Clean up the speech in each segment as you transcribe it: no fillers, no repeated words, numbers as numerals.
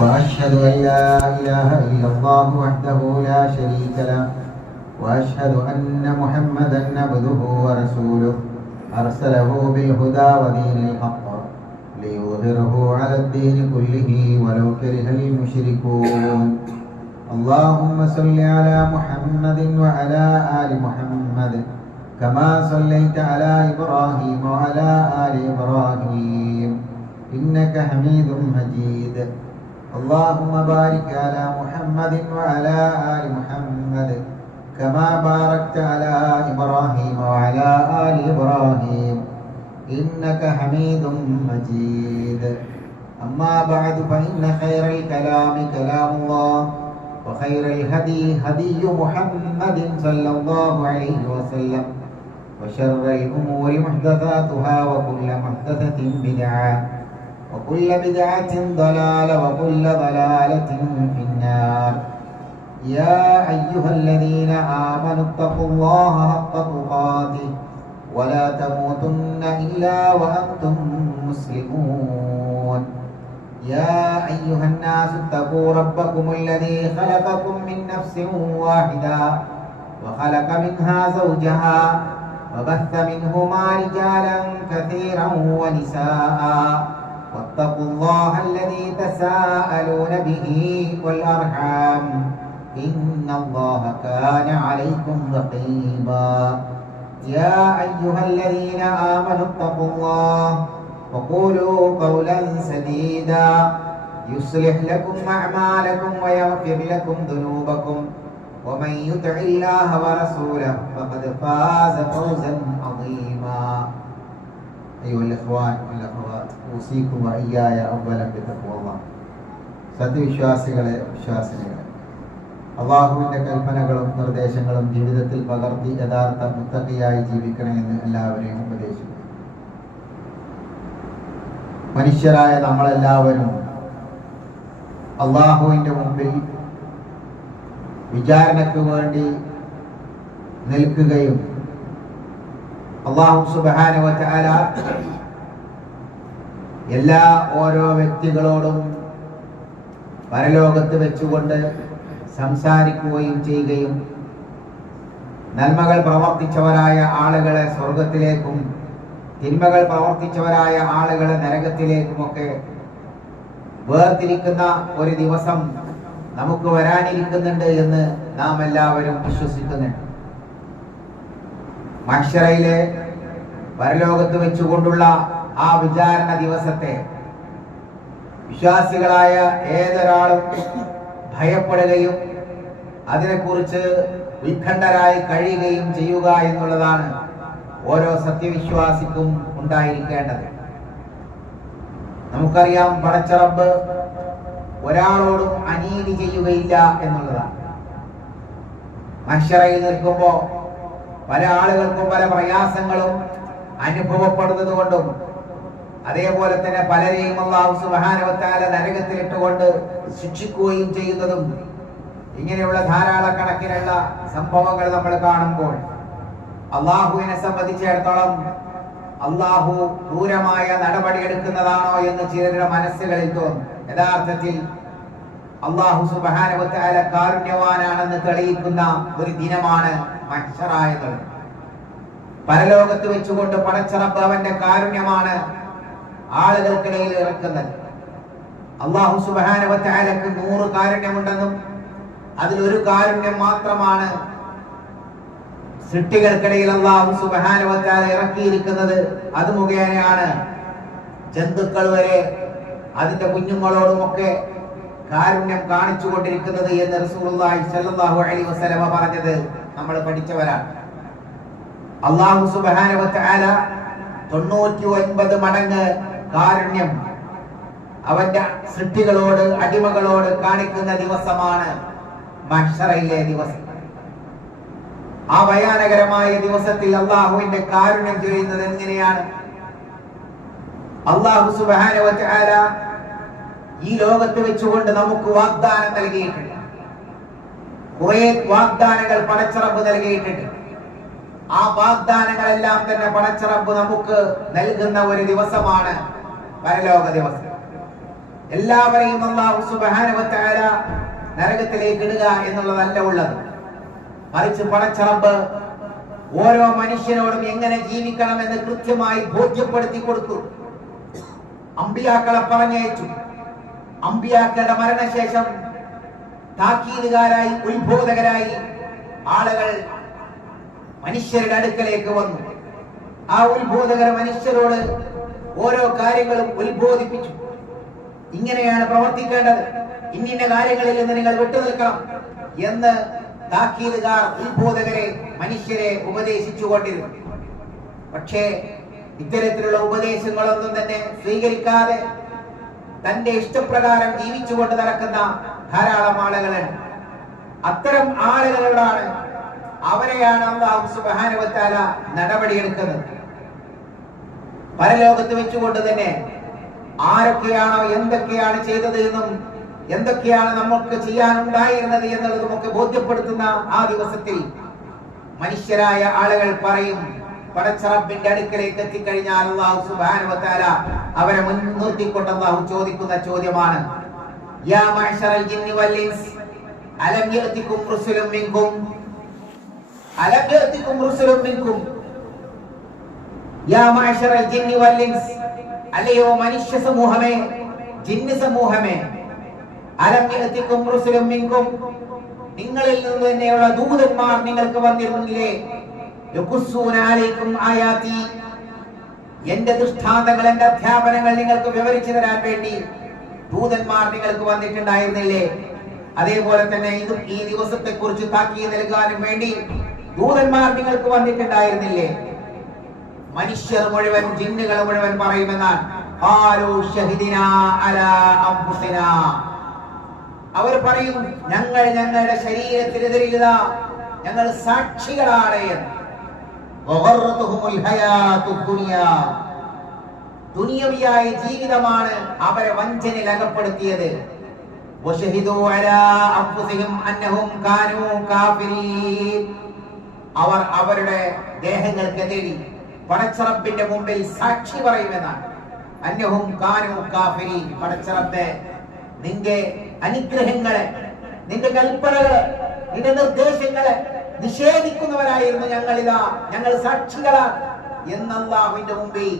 وأشهد أن لا إله إلا الله وحده لا شريك له وأشهد أن محمدا عبده ورسوله أرسله بالهدى ودين الحق ليظهره على الدين كله ولو كره المشركون. اللهم صل على محمد وعلى آل محمد كما صليت على إبراهيم وعلى آل إبراهيم إنك حميد مجيد. اللهم بارك على محمد وعلى آل محمد كما باركت على إبراهيم وعلى آل إبراهيم إنك حميد مجيد. أما بعد فإن خير الكلام كلام الله وخير الهدي هدي محمد صلى الله عليه وسلم وشر الأمور محدثاتها وكل محدثة بدعة وكل بدعة ضلالة وكل ضلالة في النار. يا أيها الذين آمنوا اتقوا الله حق تقاته ولا تموتن إلا وأنتم مسلمون. يا أيها الناس اتقوا ربكم الذي خلقكم من نفس واحدة وخلق منها زوجها وبث منهما رجالا كثيرا ونساء واتقوا الله الذي تساءلون به والأرحام إن الله كان عليكم رقيبا. يا أيها الذين آمنوا اتقوا الله وقولوا قولا سديدا يصلح لكم أعمالكم ويغفر لكم ذنوبكم ومن يطع الله ورسوله فقد فاز فوزا عظيما. أيها الإخوان والأخوات أوصيكم وإياي أولا بتقوى الله. സത്യവിശ്വാസികളെ വിശ്വാസിനികളെ, അള്ളാഹുവിൻ്റെ കൽപ്പനകളും നിർദ്ദേശങ്ങളും ജീവിതത്തിൽ പകർത്തി യഥാർത്ഥ മുത്തഖിയായി ജീവിക്കണമെന്ന് എല്ലാവരെയും ഉപദേശിക്കുന്നു. മനുഷ്യരായ നമ്മളെല്ലാവരും അള്ളാഹുവിൻ്റെ മുമ്പിൽ വിചാരണയ്ക്ക് വേണ്ടി നിൽക്കുകയും അള്ളാഹു സുബ്ഹാനഹു വ തആല എല്ലാ ഓരോ വ്യക്തികളോടും പരലോകത്ത് വെച്ചുകൊണ്ട് സംസാരിക്കുകയും ചെയ്യുകയും നന്മകൾ പ്രവർത്തിച്ചവരായ ആളുകളെ സ്വർഗത്തിലേക്കും തിന്മകൾ പ്രവർത്തിച്ചവരായ ആളുകളെ നരകത്തിലേക്കുമൊക്കെ വേർതിരിക്കുന്ന ഒരു ദിവസം നമുക്ക് വരാനിരിക്കുന്നുണ്ട് എന്ന് നാം എല്ലാവരും വിശ്വസിക്കുന്നുണ്ട്. മഹ്ശറയിലെ പരലോകത്ത് വെച്ചുകൊണ്ടുള്ള ആ വിചാരണ ദിവസത്തെ വിശ്വാസികളായ ഏതൊരാളും ഭയപ്പെടുകയും അതിനെക്കുറിച്ച് ഉത്കണ്ഠരായി കഴിയുകയും ചെയ്യുക എന്നുള്ളതാണ് ഓരോ സത്യവിശ്വാസിക്കും ഉണ്ടായിരിക്കേണ്ടത്. നമുക്കറിയാം, പടച്ച റബ്ബ് ഒരാളോടും അനീതി ചെയ്യുകയില്ല എന്നുള്ളതാണ്. മഹ്ശറയിൽ നിൽക്കുമ്പോൾ പല ആളുകൾക്കും പല പ്രയാസങ്ങളും അനുഭവപ്പെടുന്നത് കൊണ്ടും അതേപോലെ തന്നെ പലരെയും അല്ലാഹു സുബ്ഹാനഹു വ തആല നരകത്തിലിട്ടുകൊണ്ട് ശിക്ഷിക്കുകയും ചെയ്യുന്നതും ഇങ്ങനെയുള്ള ധാരാളക്കണക്കിനുള്ള സംഭവങ്ങൾ നമ്മൾ കാണുമ്പോൾ അള്ളാഹുവിനെ സംബന്ധിച്ചിടത്തോളം അള്ളാഹു ക്രൂരമായ നടപടി എടുക്കുന്നതാണോ എന്ന് ചിലരുടെ മനസ്സുകളിൽ തോന്നും. യഥാർത്ഥത്തിൽ അള്ളാഹു സുബ്ഹാനഹു വ തആല കാരുണ്യവാനാണെന്ന് തെളിയിക്കുന്ന ഒരു ദിനമാണ് മഹ്ശറ എന്നത്. പരലോകത്ത് വെച്ചുകൊണ്ട് പടച്ച റബ്ബ് അവന്റെ കാരുണ്യമാണ് ആളുകൾക്കിടയിൽ ഇറക്കുന്നത്. അള്ളാഹു സുബ്ഹാനഹു വ തആലക്ക് 100 കാരുണ്യമുണ്ടെന്നും അതിലൊരു കാരുണ്യം മാത്രമാണ് സൃഷ്ടികൾക്കിടയിൽ അള്ളാഹു സുബ്ഹാനഹു വ തആല ഇറക്കിയിരിക്കുന്നത്. അത് മുഖേനയാണ് ജന്തുക്കൾ വരെ അതിന്റെ കുഞ്ഞുങ്ങളോടുമൊക്കെ കാരുണ്യം കാണിച്ചു കൊണ്ടിരിക്കുന്നത് എന്ന് റസൂലുള്ളാഹി സ്വല്ലല്ലാഹു അലൈഹി വസല്ലമ പറഞ്ഞത് നമ്മൾ പഠിച്ചവരാണ്. അള്ളാഹു സുബ്ഹാനഹു വ തആല 99 മടങ്ങ് കാരുണ്യം അവന്റെ സൃഷ്ടികളോട് അടിമകളോട് കാണിക്കുന്ന ദിവസമാണ് മഹ്ശറയിലെ ദിവസം. ആ ഭയാനകരമായ ദിവസത്തിൽ അള്ളാഹുവിന്റെ കാരുണ്യം ചൊരിയുന്നത് എങ്ങനെയാണ്? അള്ളാഹു സുബ്ഹാനഹു വ തആല ഈ ലോകത്ത് വെച്ചുകൊണ്ട് നമുക്ക് വാഗ്ദാനം നൽകിയിട്ടുണ്ട്. കുറെ വാഗ്ദാനങ്ങൾ പടച്ച റബ്ബ് നൽകിയിട്ടുണ്ട്. ആ വാഗ്ദാനങ്ങളെല്ലാം തന്നെ പടച്ച റബ്ബ് നമുക്ക് നൽകുന്ന ഒരു ദിവസമാണ് പരലോക ദിവസം. എല്ലാവരെയും അല്ലാഹു സുബ്ഹാനഹു വ തആല നരകത്തിലേക്ക് ഇടുക എന്നുള്ളതല്ല ഉള്ളത്. മറിച്ച് പടച്ച റബ്ബ് ഓരോ മനുഷ്യനോടും എങ്ങനെ ജീവിക്കണമെന്ന് കൃത്യമായി ബോധ്യപ്പെടുത്തി കൊടുത്തു. അമ്പിയാക്കളെ പറഞ്ഞയച്ചു. അമ്പിയാക്കളുടെ മരണശേഷം താക്കീതുകാരായി, ഉത്ബോധകരായി ആളുകൾ മനുഷ്യരുടെ അടുക്കലേക്ക് വന്നു. ആ ഉത്ബോധകർ മനുഷ്യരോട് ഓരോ കാര്യങ്ങളും ഉത്ബോധിപ്പിച്ചു. ഇങ്ങനെയാണ് പ്രവർത്തിക്കേണ്ടത്, ഇന്നിന്ന കാര്യങ്ങളിൽ നിന്ന് നിങ്ങൾ വിട്ടുനിൽക്കണം എന്ന് താക്കീതുകാർ, ഉത്ബോധകരെ മനുഷ്യരെ ഉപദേശിച്ചുകൊണ്ടിരുന്നു. പക്ഷേ ഇത്തരത്തിലുള്ള ഉപദേശങ്ങളൊന്നും തന്നെ സ്വീകരിക്കാതെ തന്റെ ഇഷ്ടപ്രകാരം ജീവിച്ചുകൊണ്ട് നടക്കുന്ന ധാരാളം ആളുകളുണ്ട്. അത്തരം ആളുകളോടാണ്, അവരെയാണ് അല്ലാഹു സുബ്ഹാനഹു വ തആല നടപടിയെടുക്കുന്നത്. പരലോകത്ത് വെച്ചുകൊണ്ട് തന്നെ ആരൊക്കെയാണോ എന്തൊക്കെയാണ് ചെയ്തത് എന്നും എന്തൊക്കെയാണ് നമുക്ക് ചെയ്യാനുണ്ടായിരുന്നത് എന്നുള്ളതും ഒക്കെ ബോധ്യപ്പെടുത്തുന്ന ആ ദിവസത്തിൽ മനുഷ്യരായ ആളുകൾ പറയും, പടച്ച റബ്ബിന്റെ അടുക്കലേക്ക് എത്തിക്കഴിഞ്ഞാൽ അല്ലാഹു സുബ്ഹാനഹു വ തആല അവരെ മുൻനിർത്തിക്കൊണ്ട് അല്ലാഹു ചോദിക്കുന്ന ചോദ്യമാണ്, യാ മഅ്ശറൽ ജിന്നി വൽ ഇൻസ് അലം യഅതികും റുസുലും മിൻകും അലം യഅതികും റുസുലും മിൻകും യാ മഅ്ശറൽ ജിന്നി വൽ ഇൻസ്, അല്ലയോ മനുഷ്യ സമൂഹമേ, ജിന്ന് സമൂഹമേ, അലം യഅതികും റുസുലും മിൻകും, നിങ്ങളിൽ നിന്ന് തന്നെയുള്ള ദൂതന്മാർ നിങ്ങൾക്ക് വന്നിരുന്നില്ലേ, യഖുസ്സൂന അലൈക്കും ആയാതി, എന്റെ ദൃഷ്ടാന്തങ്ങൾ, എന്റെ അധ്യാപനങ്ങൾ നിങ്ങൾക്ക് വിവരിച്ചു തരാൻ വേണ്ടി ദൂതന്മാർ നിങ്ങൾക്ക് വന്നിട്ടുണ്ടായിരുന്നില്ലേ? അതേപോലെ തന്നെ ഈ ദിവസത്തെ കുറിച്ച് താക്കീത് നൽകാനും വേണ്ടി ദൂതന്മാർ നിങ്ങൾക്ക് വന്നിട്ടുണ്ടായിരുന്നില്ലേ? മനുഷ്യർ മുഴുവൻ, ജിന്നുകൾ മുഴുവൻ പറയുമെന്നാൽ അവർ പറയും, ഞങ്ങൾ ഞങ്ങളുടെ ശരീരത്തിനെതിരില്ല, ഞങ്ങൾ സാക്ഷികളാണ് എന്ന്. ദുനിയവിയായ ജീവിതമാണ് അവരെ വഞ്ചനയിൽ അകപ്പെടുത്തിയത്. അവർ അവരുടെ ദേഹങ്ങൾക്കെതിരെ പടച്ച റബ്ബിന്റെ മുമ്പിൽ സാക്ഷി പറയുമെന്നാണ്. അന്നഹും കാനൂ കാഫിരീൻ, പടച്ച റബ്ബേ, നിന്റെ അനുഗ്രഹങ്ങളെ, നിന്റെ കൽപ്പനകളെ, നിന്റെ നിർദ്ദേശങ്ങളെ നിഷേധിക്കുന്നവരായിരുന്നു ഞങ്ങൾ സാക്ഷികളാണ് എന്ന് അല്ലാഹുവിന്റെ മുമ്പിൽ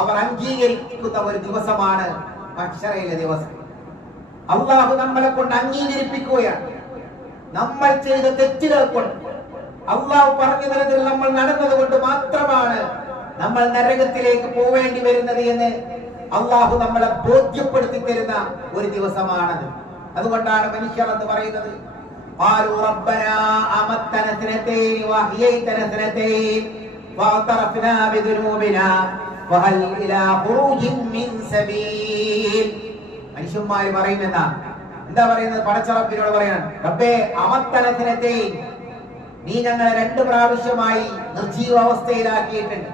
അവർ അംഗീകരിക്കുന്ന ഒരു ദിവസമാണ് മഹ്ശറിലെ ദിവസം. അല്ലാഹു നമ്മളെ കൊണ്ട് അംഗീകരിപ്പിക്കുകയാണ്. നമ്മൾ ചെയ്ത തെറ്റുകൾ കൊണ്ട്, അല്ലാഹു പറഞ്ഞു തരത്തിൽ നമ്മൾ നടന്നത് കൊണ്ട് മാത്രമാണ് നമ്മൾ നരകത്തിലേക്ക് പോവേണ്ടി വരുന്നത് എന്ന് അല്ലാഹു നമ്മളെ ബോധ്യപ്പെടുത്തി തരുന്ന ഒരു ദിവസമാണത്. അതുകൊണ്ടാണ് മനുഷ്യർ എന്ന് പറയുന്നത്, قالوا ربنا أمتنا اثنتين وأحييتنا اثنتين فاعترفنا بذنوبنا فهل إلى خروج من سبيل. മനുഷ്യന്മാർ പറയുമെന്നാ, എന്താ പറയുന്നത്? പടച്ച റബ്ബിനോട് പറയാണ്, റബ്ബേ അമത്തന ഇത്നതൈൻ, നീ ഞങ്ങളെ 2 പ്രാവശ്യമായി നിർജീവ അവസ്ഥയിലാക്കിയിട്ടുണ്ട്.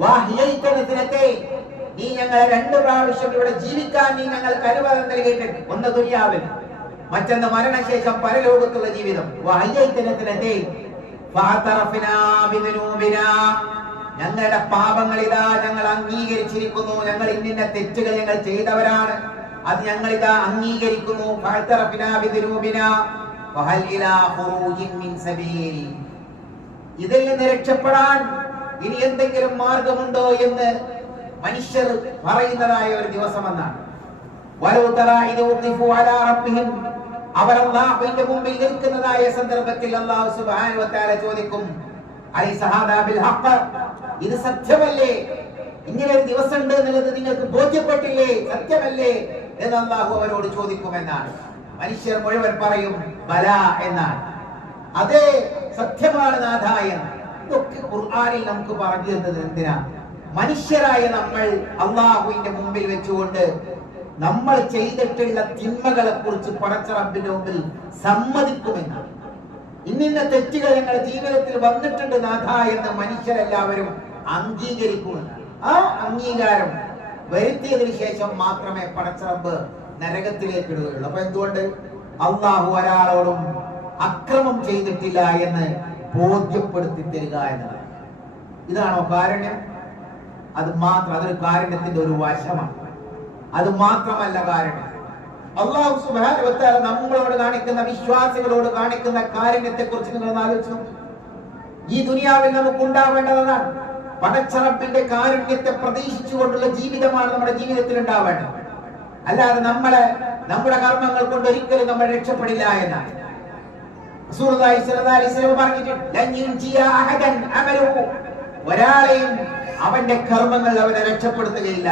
വഅഹ്യൈതന ഇത്നതൈൻ, നീ ഞങ്ങളെ 2 പ്രാവശ്യം ഇവിടെ ജീവിക്കാൻ നീ ഞങ്ങൾക്ക് അനുവാദം നൽകിയിട്ടുണ്ട്. ഒന്ന് ദുനിയാവിൽ, മറ്റൊന്ന് മരണശേഷം പരലോകത്തുള്ള ജീവിതം. ഞങ്ങളുടെ പാപങ്ങളിതാ ഞങ്ങൾ അംഗീകരിച്ചിരിക്കുന്നു, ഞങ്ങൾ ഇന്ന തെറ്റുകൾ ഞങ്ങൾ ചെയ്തവരാണ്, അത് ഞങ്ങൾ ഇതാ അംഗീകരിക്കുന്നു. ഇതിൽ നിന്ന് രക്ഷപ്പെടാൻ ഇനി എന്തെങ്കിലും മാർഗമുണ്ടോ എന്ന് മനുഷ്യർ പറയുന്നതായ ഒരു ദിവസമെന്നാണ്. അവർ അല്ലാഹുവിന്റെ മുമ്പിൽ നിൽക്കുന്നതായ സന്ദർഭത്തിൽ അല്ലാഹു സുബ്ഹാനഹു വ തആല ചോദിക്കും, അലൈസ ഹാദാ ബിൽ ഹഖ്, ഇത് സത്യമല്ലേ? ഇങ്ങനെ ഒരു ദിവസം ഉണ്ട് എന്നുള്ളത് നിങ്ങൾക്ക് ബോധ്യപ്പെട്ടില്ലേ? സത്യമല്ലേ എന്ന് അല്ലാഹു അവരോട് ചോദിക്കുമെന്നാണ്. മനുഷ്യർ മുഴുവൻ പറയും ബല എന്നാണ്. അതേ, സത്യമാണ് നാഥ എന്ന്. ഇതൊക്കെ ഖുർആനിൽ നമുക്ക് പറഞ്ഞു തന്നത് എന്തിനാ? മനുഷ്യരായ നമ്മൾ അല്ലാഹുവിന്റെ മുമ്പിൽ വെച്ചുകൊണ്ട് നമ്മൾ ചെയ്തിട്ടുള്ള തിന്മകളെ കുറിച്ച് പടച്ച റബ്ബിന്റെ മുമ്പിൽ സമ്മതിക്കുമെന്നാണ്. ഇന്നിന്ന തെറ്റുകൾ ഞങ്ങളുടെ ജീവിതത്തിൽ വന്നിട്ടുണ്ട് നാഥ എന്ന് മനുഷ്യരെല്ലാവരും അംഗീകരിക്കുമെന്നാണ്. ആ അംഗീകാരം വരുത്തിയതിനു ശേഷം മാത്രമേ പടച്ച റബ്ബ് നരകത്തിലേക്ക് ഇടുകയുള്ളൂ. അപ്പൊ എന്തുകൊണ്ട്? അല്ലാഹു ഒരാളോടും അക്രമം ചെയ്തിട്ടില്ല എന്ന് ബോധ്യപ്പെടുത്തി തരിക എന്നതാണ്. ഇതാണോ കാരുണ്യം? അത് മാത്രം, അതൊരു കാരുണ്യത്തിന്റെ ഒരു വശമാണ്. അത് മാത്രമല്ല കാരുണ്യം. അല്ലാഹു സുബ്ഹാനഹു വ തആല നമ്മളോട് കാണിക്കുന്ന, വിശ്വാസികളോട് കാണിക്കുന്ന കാരുണ്യത്തെ കുറിച്ച് നിങ്ങൾ ആലോചിച്ചു. ഈ ദുനിയാവിൽ നമുക്ക് ഉണ്ടാവേണ്ടതാണ് പടച്ച റബ്ബിന്റെ കാരുണ്യത്തെ പ്രതീക്ഷിച്ചുകൊണ്ടുള്ള ജീവിതമാണ് നമ്മുടെ ജീവിതത്തിൽ ഉണ്ടാവേണ്ടത്. അല്ലാതെ നമ്മുടെ കർമ്മങ്ങൾ കൊണ്ട് ഒരിക്കലും നമ്മൾ രക്ഷപ്പെടില്ല എന്നാണ് റസൂലുള്ളാഹി സ്വല്ലല്ലാഹു അലൈഹി വസല്ലം പറഞ്ഞിട്ടുണ്ട്. ഒരാളെയും അവന്റെ കർമ്മങ്ങൾ അവനെ രക്ഷപ്പെടുത്തുകയില്ല.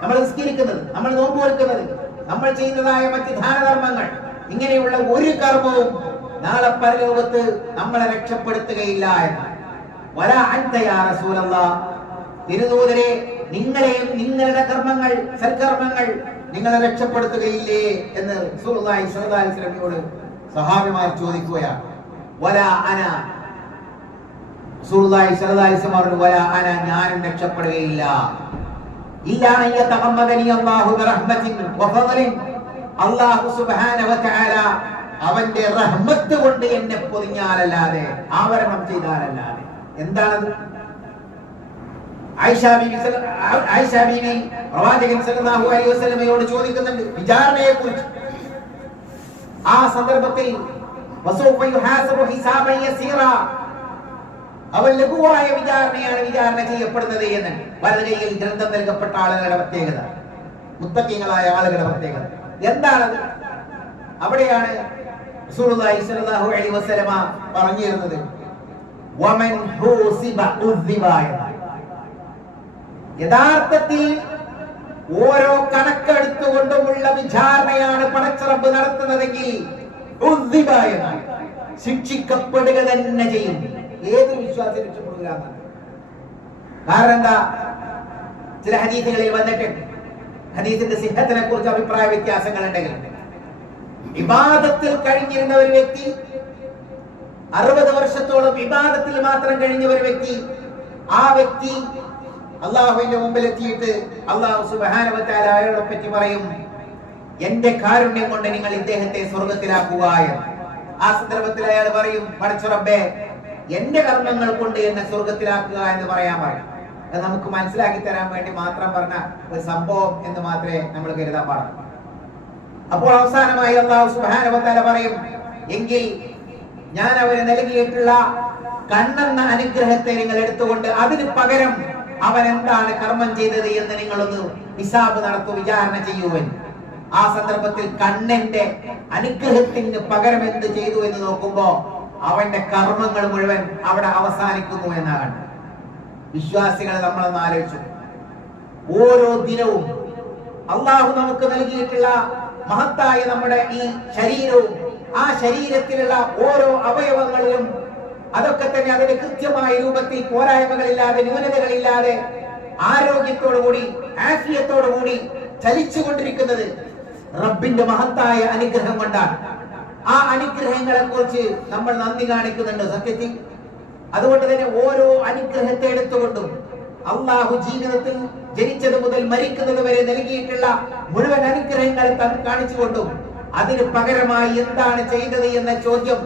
നമ്മൾ നിസ്കരിക്കുന്നത്, നമ്മൾ നോമ്പ് വെക്കുന്നത്, നമ്മൾ ചെയ്യുന്നതായ മറ്റ് ദാനധർമ്മങ്ങൾ, ഇങ്ങനെയുള്ള ഒരു കർമ്മവും നാളെ പരലോകത്ത് നമ്മളെ രക്ഷപ്പെടുത്തുകയില്ല എന്നാണ്. വലാ അൻത യാ റസൂലല്ലാഹ്, തിരുദൂതരെ നിങ്ങളെയും നിങ്ങളുടെ കർമ്മങ്ങൾ, സൽക്കർമ്മങ്ങൾ നിങ്ങളെ രക്ഷപ്പെടുത്തുകയില്ലേ എന്ന് റസൂലുള്ളാഹി സ്വല്ലല്ലാഹു അലൈഹി വസല്ലമയോട് സഹാബിമാർ ചോദിക്കുകയാണ്. വലാ അന, റസൂലുള്ളാഹി സ്വല്ലല്ലാഹു അലൈഹി വസല്ലം പറഞ്ഞു, വലാ അന, ഞാനും രക്ഷപ്പെടുകയില്ല. ഇല്ലാ അൻ യതഗമ്മദനി അല്ലാഹു ബിറഹ്മത്തിൻ വഫളൻ, അല്ലാഹു സുബ്ഹാനഹു വ തആല അവന്റെ റഹ്മത്ത് കൊണ്ട് എന്നെ പൊതിഞ്ഞാലല്ലാതെ, ആവരണം ചെയ്താലല്ലാതെ. എന്താണത്? ആയിഷ ബീവി പ്രവാചകൻ സല്ലല്ലാഹു അലൈഹി വസല്ലമയോട് ചോദിക്കുന്നുണ്ട് വിചാരണയെ കുറിച്ച്. ആ സന്ദർഭത്തിൽ വസൗഫ യുഹാസബു ഹിസാബൻ യസീറ, അവൻ ലഘുവായ വിചാരണയാണ് വിചാരണ ചെയ്യപ്പെടുന്നത് എന്ന് വലത് കൈയിൽ ഗ്രന്ഥം നൽകപ്പെട്ട ആളുകളുടെ പ്രത്യേകത, മുത്തഖീങ്ങളായ ആളുകളുടെ പ്രത്യേകത. എന്താണത്? അവിടെയാണ് റസൂലുള്ളാഹി സ്വല്ലല്ലാഹു അലൈഹി വസല്ലമ പറഞ്ഞിരുന്നത് വമൻ ഹൂസിബ ഉദ്ദിബ. യഥാർത്ഥത്തിൽ ഓരോ കണക്കെടുത്തുകൊണ്ടുമുള്ള വിചാരണയാണ് പടച്ച റബ്ബ് നടത്തുന്നതെങ്കിൽ ഉദ്ദിബ എന്നാണ്, ശിക്ഷിക്കപ്പെടുക തന്നെ ചെയ്യും. ഏത് വിശ്വാസി രക്ഷപ്പെടുക? കാരണം എന്താ? ചില ഹദീസുകളിൽ വന്നിട്ടുണ്ട്, ഹദീസിന്റെ സിഹത്തിനെ കുറിച്ച് അഭിപ്രായ വ്യത്യാസങ്ങൾ ഉണ്ടെങ്കിൽ, ഇബാദത്തിൽ കഴിഞ്ഞിരുന്ന ഒരു വ്യക്തി, 60 വർഷത്തോളം ഇബാദത്തിൽ മാത്രം കഴിഞ്ഞ ഒരു വ്യക്തി, ആ വ്യക്തി അള്ളാഹുവിന്റെ മുമ്പിൽ എത്തിയിട്ട് അള്ളാഹു സുബ്ഹാനഹു വ തആല അയാളെ പറ്റി പറയും, എന്റെ കാരുണ്യം കൊണ്ട് നിങ്ങൾ ഇദ്ദേഹത്തെ സ്വർഗ്ഗത്തിലാക്കുക എന്ന്. ആ സന്ദർഭത്തിൽ അയാൾ പറയും, പടച്ച റബ്ബേ, എന്റെ കർമ്മങ്ങൾ കൊണ്ട് എന്നെ സ്വർഗ്ഗത്തിലാക്കുക എന്ന് പറയും. അത് നമുക്ക് മനസ്സിലാക്കി തരാൻ വേണ്ടി മാത്രം പറഞ്ഞ ഒരു സംഭവം എന്ന് മാത്രമേ നമ്മൾ കരുതാൻ പാടുള്ളൂ. അപ്പോൾ അവസാനമായി അല്ലാഹു സുബ്ഹാനഹു വ തആല പറയും, എങ്കിൽ ഞാൻ അവന് നൽകിയിട്ടുള്ള കണ്ണെന്ന അനുഗ്രഹത്തെ നിങ്ങൾ എടുത്തുകൊണ്ട് അതിന് പകരം അവൻ എന്താണ് കർമ്മം ചെയ്തത് എന്ന് നിങ്ങളൊന്ന് ഹിസാബ് നടത്തു, വിചാരണ ചെയ്യുവൻ. ആ സന്ദർഭത്തിൽ കണ്ണിന്റെ അനുഗ്രഹത്തിന് പകരം എന്ത് ചെയ്തു എന്ന് നോക്കുമ്പോ അവന്റെ കർമ്മങ്ങൾ മുഴുവൻ അവിടെ അവസാനിക്കുന്നു എന്നാണ്. വിശ്വാസികളെ നമ്മളൊന്ന് ആലോചിച്ചു. ഓരോ ദിനവും അള്ളാഹു നമുക്ക് നൽകിയിട്ടുള്ള മഹത്തായ നമ്മുടെ ഈ ശരീരവും, ആ ശരീരത്തിലുള്ള ഓരോ അവയവങ്ങളിലും അതൊക്കെ തന്നെ അതിന്റെ കൃത്യമായ രൂപത്തിൽ പോരായ്മകളില്ലാതെ, ന്യൂനതകളില്ലാതെ, ആരോഗ്യത്തോടുകൂടി, ആഫിയത്തോടുകൂടി ചലിച്ചുകൊണ്ടിരിക്കുന്നത് റബ്ബിന്റെ മഹത്തായ അനുഗ്രഹം കൊണ്ടാണ്. ആ അനുഗ്രഹങ്ങളെ കുറിച്ച് നമ്മൾ നന്ദി കാണിക്കുന്നുണ്ട് സത്യത്തിൽ. അതുകൊണ്ട് തന്നെ ഓരോ അനുഗ്രഹത്തെ എടുത്തുകൊണ്ടും അള്ളാഹു ജീവിതത്തിൽ ജനിച്ചത് മുതൽ മരിക്കുന്നത് വരെ നൽകിയിട്ടുള്ള മുഴുവൻ അനുഗ്രഹങ്ങളെ കാണിച്ചുകൊണ്ടും അതിന് പകരമായി എന്താണ് ചെയ്തത് എന്ന ചോദ്യം,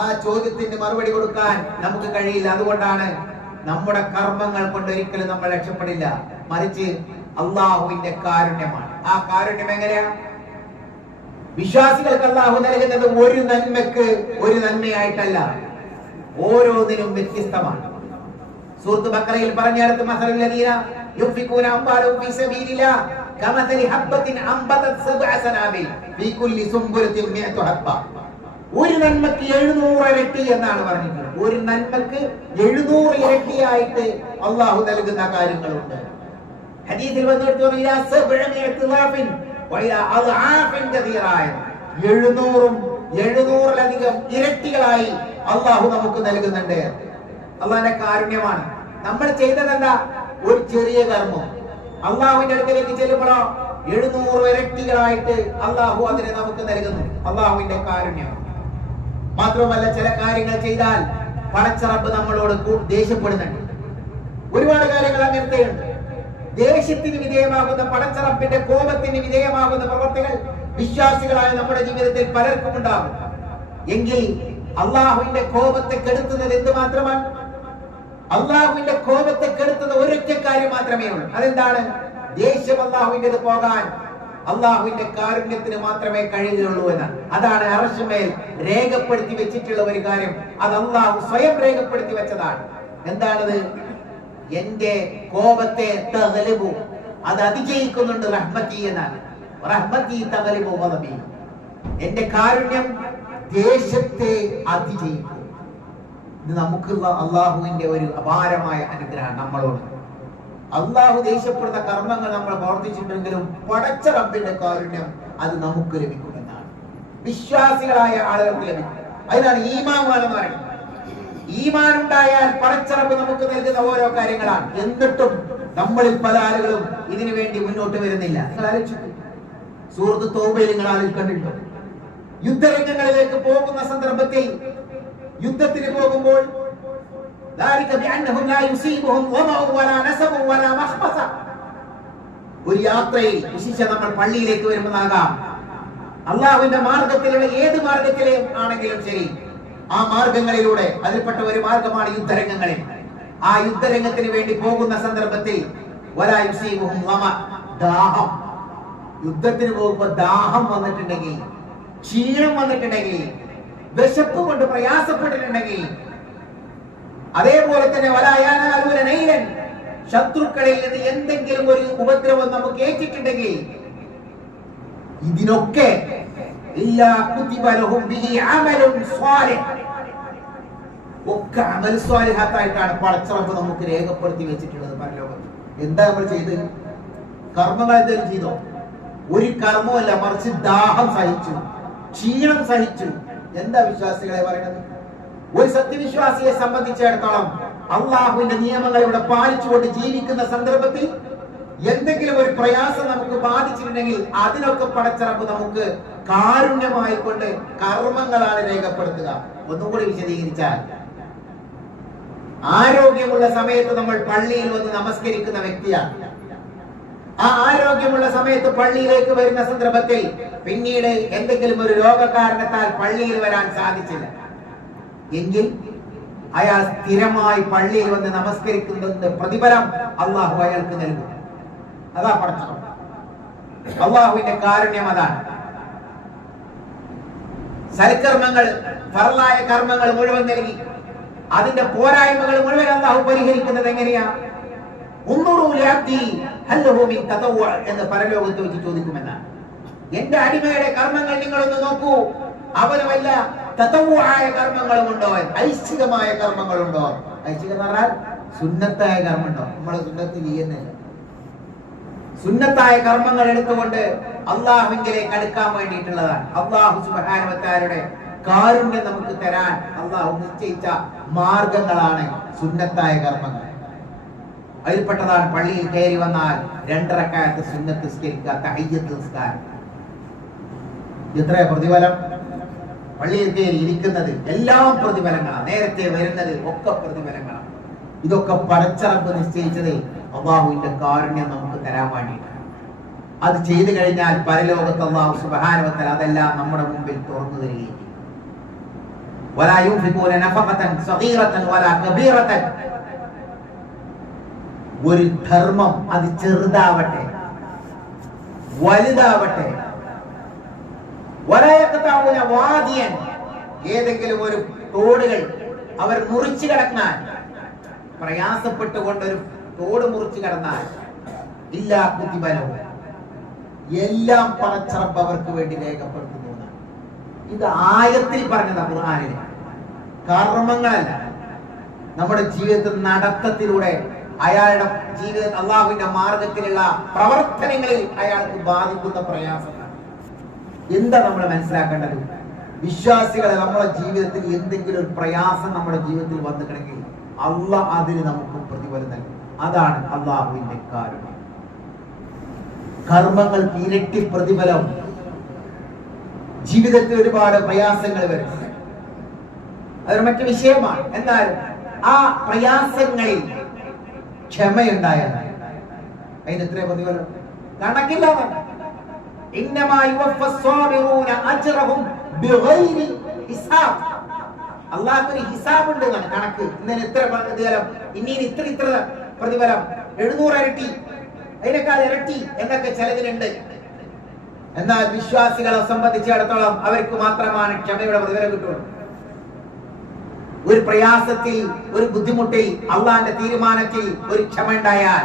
ആ ചോദ്യത്തിന് മറുപടി കൊടുക്കാൻ നമുക്ക് കഴിയില്ല. അതുകൊണ്ടാണ് നമ്മുടെ കർമ്മങ്ങൾ കൊണ്ട് ഒരിക്കലും നമ്മൾ രക്ഷപ്പെടില്ല. മറിച്ച് അള്ളാഹുവിന്റെ കാരുണ്യമാണ്. ആ കാരുണ്യം എങ്ങനെയാ? വിശ്വാസികൾക്ക് അള്ളാഹു നൽകുന്നത് ഒരു നന്മക്ക് ഒരു നന്മയായിട്ടല്ല, ഓരോന്നിനും വ്യത്യസ്തമാണ്. സൂറത്ത് ബഖറയിൽ പറഞ്ഞിടത്ത് മസലുൽ ലദീന യുൻഫിഖൂന അംവാലഹും ഫീ സബീലില്ലാഹ് കമസലി ഹബ്ബത്തിൻ അംബതത് സബ്അ സനാബിൽ ഫീ കുല്ലി സുംബുലത്തിൻ മിഅതു ഹബ്ബ. ഒരു നന്മക്ക് 700 ഇരട്ടി എന്നാണ് പറഞ്ഞിട്ടുള്ളത്. ഒരു നന്മക്ക് 700 ഇരട്ടിയായിട്ട് അള്ളാഹു നൽകുന്ന കാര്യങ്ങളുണ്ട്. ഹദീസിൽ വന്നിട്ട് ഇലാ 700 ളാഫിൻ വഇലാ അദ്ആഫിൻ കസീറായ, 700-700-ലധികം ഇരട്ടികളായി അള്ളാഹു നമുക്ക് നൽകുന്നുണ്ട്. അള്ളാഹിന്റെ കാരുണ്യമാണ്. നമ്മൾ ചെയ്തതെന്താ? ഒരു ചെറിയ കർമ്മം അള്ളാഹുവിന്റെ അടുക്കലേക്ക് ചെല്ലുമ്പോഴോ 700 ഇരട്ടികളായിട്ട് അള്ളാഹു അതിനെ നമുക്ക് നൽകുന്നു. അള്ളാഹുവിന്റെ കാരുണ്യം മാത്രമല്ല, ചില കാര്യങ്ങൾ ചെയ്താൽ പടച്ച റബ്ബ് നമ്മളോട് ദേഷ്യപ്പെടുന്നുണ്ട്. ഒരുപാട് കാര്യങ്ങൾ അങ്ങനത്തെയുണ്ട്. ദേഷ്യത്തിന് വിധേയമാകുന്ന, പടച്ച റബ്ബിന്റെ കോപത്തിന് വിധേയമാകുന്ന പ്രവർത്തികൾ വിശ്വാസികളായ നമ്മുടെ ജീവിതത്തിൽ പലർക്കും ഉണ്ടാകും. എങ്കിൽ അള്ളാഹുവിന്റെ കോപത്തെ കെടുത്തുന്നത് എന്ത് മാത്രമാണ്? അള്ളാഹുവിന്റെ കോപത്തെ കെടുത്തുന്ന ഒരൊറ്റ കാര്യം മാത്രമേ ഉള്ളൂ. അതെന്താണ്? ദേഷ്യം അള്ളാഹുവിൻ്റെത് പോകാൻ അള്ളാഹുവിന്റെ കാരുണ്യത്തിന് മാത്രമേ കഴിയുകയുള്ളൂ എന്ന്. അതാണ് അർശിന്മേൽ രേഖപ്പെടുത്തി വെച്ചിട്ടുള്ള ഒരു കാര്യം. അത് അള്ളാഹു സ്വയം രേഖപ്പെടുത്തി വെച്ചതാണ്. എന്താണത്? എന്റെ കോപത്തെ തഗ്ലിബു, അത് അതിജയിക്കുന്നുണ്ട് റഹ്മത്തി എന്നാണ്. റഹ്മത്തി തഗ്ലിബു ഗളബി, എന്റെ കാരുണ്യം ദേശത്തെ അതിജയിക്കും. ഇത് നമുക്കുള്ള അള്ളാഹുവിന്റെ ഒരു അപാരമായ അനുഗ്രഹം നമ്മളോട്. അള്ളാഹു ദേഷ്യപ്പെടുന്ന കർമ്മങ്ങൾ നമ്മൾ പ്രവർത്തിച്ചിട്ടുണ്ടെങ്കിലും പടച്ച റബ്ബിന്റെ കാരുണ്യം അത് നമുക്ക് ലഭിക്കുമെന്നാണ്. വിശ്വാസികളായ ആളുകൾക്ക് ലഭിക്കും. അതിനാണ് ഈമാൻ എന്ന് പറയുന്നത്. ഈമാൻ ഉണ്ടായാൽ പടച്ച റബ്ബ് നമുക്ക് നൽകുന്ന ഓരോ കാര്യങ്ങളാണ്. എന്നിട്ടും നമ്മളിൽ പല ആളുകളും ഇതിനു വേണ്ടി മുന്നോട്ട് വരുന്നില്ല. നിങ്ങൾ ആലോചിച്ചു, സൂറത്ത് തൗബയിൽ നിങ്ങൾ ആലോചിക്കണ്ടിട്ടോ? യുദ്ധരംഗങ്ങളിലേക്ക് പോകുന്ന സന്ദർഭത്തിൽ, യുദ്ധത്തിന് പോകുമ്പോൾ ഒരു യാത്രയിൽ വിശിഷ്യ നമ്മൾ പള്ളിയിലേക്ക് വരുമ്പോഴാകാം, അള്ളാഹുവിന്റെ മാർഗത്തിലുള്ള ഏത് മാർഗത്തിലെ ആണെങ്കിലും ശരി, ആ മാർഗങ്ങളിലൂടെ അതിൽപ്പെട്ട ഒരു മാർഗമാണ് യുദ്ധരംഗങ്ങളിൽ. ആ യുദ്ധരംഗത്തിന് വേണ്ടി പോകുന്ന സന്ദർഭത്തിൽ ദാഹം, യുദ്ധത്തിന് പോകുമ്പോൾ ദാഹം വന്നിട്ടുണ്ടെങ്കിൽ, ക്ഷീണം വന്നിട്ടുണ്ടെങ്കിൽ, വിശപ്പ് കൊണ്ട് പ്രയാസപ്പെട്ടിട്ടുണ്ടെങ്കിൽ, അതേപോലെ തന്നെ ശത്രുക്കളിൽ നിന്ന് എന്തെങ്കിലും ഒരു ഉപദ്രവം നമുക്ക് ഏറ്റിട്ടുണ്ടെങ്കിൽ, ഇതിനൊക്കെ ഒക്കെ അമൽ സ്വാലിഹാത്തായിട്ടാണ് പടച്ചറപ്പ് നമുക്ക് രേഖപ്പെടുത്തി വെച്ചിട്ടുള്ളത് പരലോകത്ത്. എന്താ നമ്മൾ ചെയ്തത്? കർമ്മങ്ങൾ എന്തെങ്കിലും ചെയ്തോ? ഒരു കർമ്മമല്ല, മറിച്ച് ദാഹം സഹിച്ചു, ക്ഷീണം സഹിച്ചു. എന്താ വിശ്വാസികളെ പറയുന്നത്? ഒരു സത്യവിശ്വാസിയെ സംബന്ധിച്ചിടത്തോളം അള്ളാഹുവിന്റെ നിയമങ്ങൾ ഇവിടെ പാലിച്ചുകൊണ്ട് ജീവിക്കുന്ന സന്ദർഭത്തിൽ എന്തെങ്കിലും ഒരു പ്രയാസം നമുക്ക് ബാധിച്ചിട്ടുണ്ടെങ്കിൽ അതിനൊക്കെ പടച്ചറപ്പ് നമുക്ക് കാരുണ്യമായി കൊണ്ട് കർമ്മങ്ങളാണ് രേഖപ്പെടുത്തുക. ഒന്നും കൂടി വിശദീകരിച്ചാൽ, ആരോഗ്യമുള്ള സമയത്ത് നമ്മൾ പള്ളിയിൽ വന്ന് നമസ്കരിക്കുന്ന വ്യക്തിയാണ്. ആ ആരോഗ്യമുള്ള സമയത്ത് പള്ളിയിലേക്ക് വരുന്ന സന്ദർഭത്തിൽ പിന്നീട് എന്തെങ്കിലും ഒരു രോഗകാരണത്താൽ പള്ളിയിൽ വരാൻ സാധിച്ചില്ല എങ്കിൽ അയാൾ സ്ഥിരമായി പള്ളിയിൽ വന്ന് നമസ്കരിക്കുന്നതിന്റെ പ്രതിഫലം അള്ളാഹു അയാൾക്ക് നൽകും. അതാ പഠിച്ചത്. അള്ളാഹുവിന്റെ കാരുണ്യം അതാണ്. സൽക്കർമ്മങ്ങൾ, ഫർളായ കർമ്മങ്ങൾ മുഴുവൻ നൽകി അതിന്റെ പോരായ്മകൾ മുഴുവൻ അള്ളാഹു പരിഹരിക്കുന്നത് എങ്ങനെയാ? എന്ന് പരലോകത്ത് വെച്ച് ചോദിക്കുമെന്നാണ്. എന്റെ അടിമയുടെ കർമ്മങ്ങൾ നിങ്ങളൊന്ന് നോക്കൂ, അവന് വല്ല തതവ്വുആയ കർമ്മങ്ങളുമുണ്ടോ, ഐച്ഛികമായ കർമ്മങ്ങളുണ്ടോ? ഐച്ഛികം എന്ന് പറഞ്ഞാൽ സുന്നത്തായ കർമ്മമുണ്ടോ? നമ്മളെ സുന്നത്ത് ചെയ്യുന്നില്ല. സുന്നത്തായ കർമ്മങ്ങൾ എടുത്തുകൊണ്ട് അള്ളാഹുവിലേക്ക് അടുക്കാൻ വേണ്ടിയിട്ടുള്ളതാണ്. അള്ളാഹു സുബ്ഹാനഹു വ തആലയുടെ കാരുണ്യം നമുക്ക് തരാൻ അള്ളാഹു നിശ്ചയിച്ച മാർഗങ്ങളാണ് സുന്നത്തായ കർമ്മങ്ങൾ. അതിൽപ്പെട്ടതാണ് പള്ളിയിൽ കയറി വന്നാൽ 2 റക്അത്ത് സുന്നത്ത് നിസ്കരിക്കുക, തഹയ്യത്ത് നിസ്കാരം. എത്ര പ്രതിഫലം! പള്ളിയിൽ കയറി ഇരിക്കുന്നത് എല്ലാം പ്രതിഫലങ്ങളാണ്, നേരത്തെ വരുന്നത് ഒക്കെ പ്രതിഫലങ്ങളാണ്. ഇതൊക്കെ പടച്ചറപ്പ് നിശ്ചയിച്ചത് അള്ളാഹുവിന്റെ കാരുണ്യം നമുക്ക് തരാൻ വേണ്ടിയിട്ടാണ്. അത് ചെയ്തു കഴിഞ്ഞാൽ പരലോകത്ത് അള്ളാഹു സുബ്ഹാനഹു വ തആല അതെല്ലാം നമ്മുടെ മുമ്പിൽ തുറന്നു തരികയും വലാ യുൻഫിഖൂന നഫഖതൻ സഗീറതൻ വലാ കബീറതൻ. ഒരു ധർമ്മം അത് ചെറുതാവട്ടെ വലുതാവട്ടെ, വലയഖതഊന വാദിയൻ, ഏതെങ്കിലും ഒരു തോടുകൾ അവർ മുറിച്ചു കടന്നാൽ, പ്രയാസപ്പെട്ടുകൊണ്ടൊരു തോട് മുറിച്ചു കടന്നാൽ ഇല്ലാ കുതിബലോ, എല്ലാം പടച്ചറപ്പ് അവർക്ക് വേണ്ടി രേഖപ്പെടുത്തുന്നു. ഇത് ആയത്തിൽ പറഞ്ഞതാ, ഖുർആനിലെ കർമ്മങ്ങളല്ല. നമ്മുടെ ജീവിതത്തിൽ നടത്തത്തിലൂടെ അയാളുടെ ജീവിത അള്ളാഹുവിന്റെ മാർഗത്തിലുള്ള പ്രവർത്തനങ്ങളിൽ അയാൾക്ക് ബാധിക്കുന്ന പ്രയാസങ്ങൾ എന്താ നമ്മൾ മനസ്സിലാക്കേണ്ടത്? വിശ്വാസികളെ, നമ്മുടെ ജീവിതത്തിൽ എന്തെങ്കിലും ഒരു പ്രയാസം നമ്മുടെ ജീവിതത്തിൽ വന്നിട്ടുണ്ടെങ്കിൽ അള്ളാഹ് അതിന് നമുക്ക് പ്രതിഫലം നൽകും. അതാണ് അള്ളാഹുവിന്റെ കാരുണ്യം. കർമ്മങ്ങൾക്ക് ഇരട്ടി പ്രതിഫലം. ജീവിതത്തിൽ ഒരുപാട് പ്രയാസങ്ങൾ വരും, അതൊരു മറ്റു വിഷയമാണ്. എന്നാൽ ആ പ്രയാസങ്ങളിൽ ക്ഷമയുണ്ടായാൽ അതിന് എത്ര പ്രതിഫലം കണക്കില്ല. അള്ളാഹുവിന് ഹിസാബ് ഉണ്ട്, കണക്ക്. ഇന്നലെ എത്ര പ്രതിഫലം, ഇനി ഇത്ര പ്രതിഫലം, 700 ഇരട്ടി, അതിനേക്കാൾ ഇരട്ടി എന്നൊക്കെ ചിലതിനുണ്ട്. എന്നാൽ വിശ്വാസികളെ സംബന്ധിച്ചിടത്തോളം അവർക്ക് മാത്രമാണ് ക്ഷമയുടെ പ്രതിഫലം കിട്ടുള്ളൂ. ഒരു പ്രയാസത്തിൽ, ഒരു ബുദ്ധിമുട്ടിൽ അള്ളാന്റെ തീരുമാനത്തിൽ ഒരു ക്ഷമ ഉണ്ടായാൽ